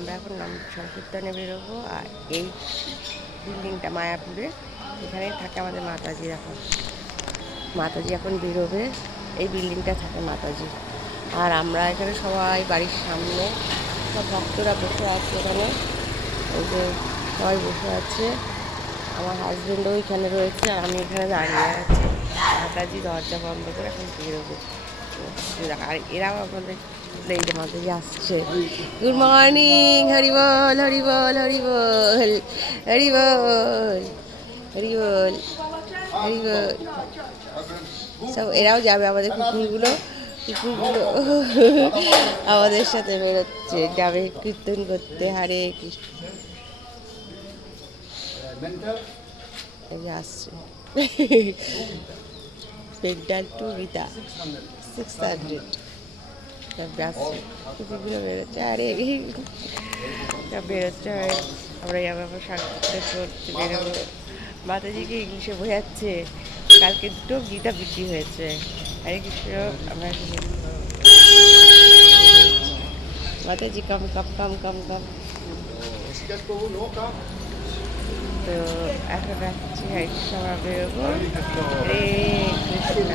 আমরা এখন নাম সংকীর্তনে বেরোবো। আর এই বিল্ডিংটা মায়াপুরে, এখানে থাকে আমাদের মাতাজি। এখন মাতাজি এখন বেরোবে, এই বিল্ডিংটা থাকে মাতাজি। আর আমরা এখানে সবাই বাড়ির সামনে সব ভক্তরা বসে আছে এখানে, এই যে সবাই বসে আছে। আমার হাজব্যান্ডও এখানে রয়েছে আর আমি এখানে দাঁড়িয়ে আছি। মাতাজি দরজা বন্ধ করে এখন বেরোবে। আর এরাও আমাদের এই যে মাতাজি আসছে। গুড মর্নিং, হরিবল হরিবল হরিবল হরিবল হরিবল হরিবল। সব এরাও যাবে, আমাদের কুকুরগুলো কুকুরগুলো আমাদের সাথে বেরোচ্ছে, যাবে কীর্তন করতে। হারে কৃষ্ণ, এই যে আসছে পেন্টাল টু গীতা 600 আসছে। কুকুরগুলো বেরোচ্ছে, আরে সব বেরোচ্ছে। আমরা যাবো আবার সাংস্কৃতিক করতে বেরোবো। মাতাজিকে ইংলিশে বোঝাচ্ছে, কালকে দুটো গীতা বিক্রি হয়েছে। হরে কৃষ্ণ। আমরা মাতাজি কাম কাম কাম কাম কাম। তো এখন রাখছি, হরে কৃষ্ণ, আমরা বেরোবো। হরে কৃষ্ণ।